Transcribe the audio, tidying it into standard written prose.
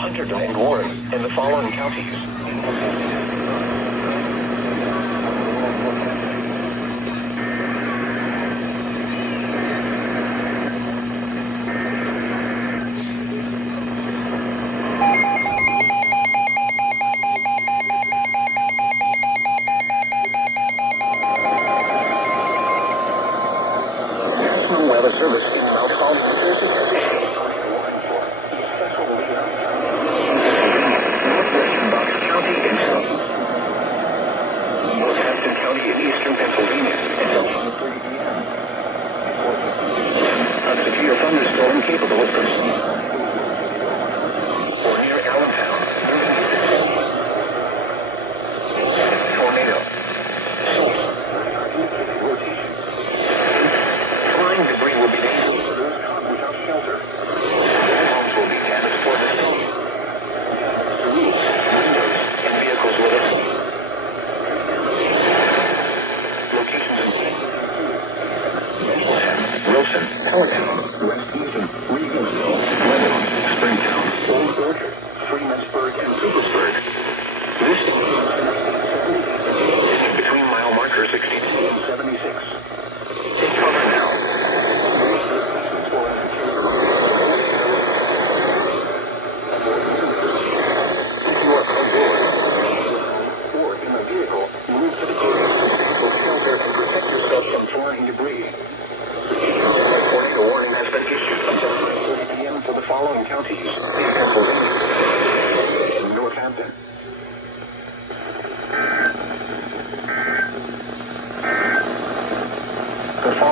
Hunterdon and Warren in the following counties. National Weather Service in Mount Holly, New Jersey. Northwestern Bucks County in Northampton County in eastern Pennsylvania. A severe thunderstorm capable of proceeding. Or near Allentown. Tornado. Flying debris will be dangerous without shelter. Homes will be damaged for the snow. Roofs, windows, and vehicles will explode. Locations in Wilson, Allentown, West Houston, Regansville, Lebanon, Springtown, Old Orchard, Freemantsburg, and Petersburg. This is between mile marker 62 and 76. Cover now. If you are outdoors or in a vehicle, move to the clearest shelter and protect yourself from flying debris. Tornado warning has been issued until 9:30 p.m. for the following counties.